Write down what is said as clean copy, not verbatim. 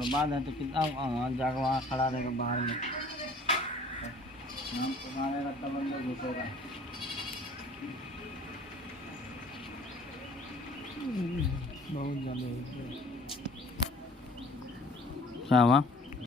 बर्बाद है तो कितना जाकर वहाँ खड़ा रहेगा बाहर में, नाम मारेगा तब अंदर घुसेगा। बहुत ज़्यादा क्या हुआ?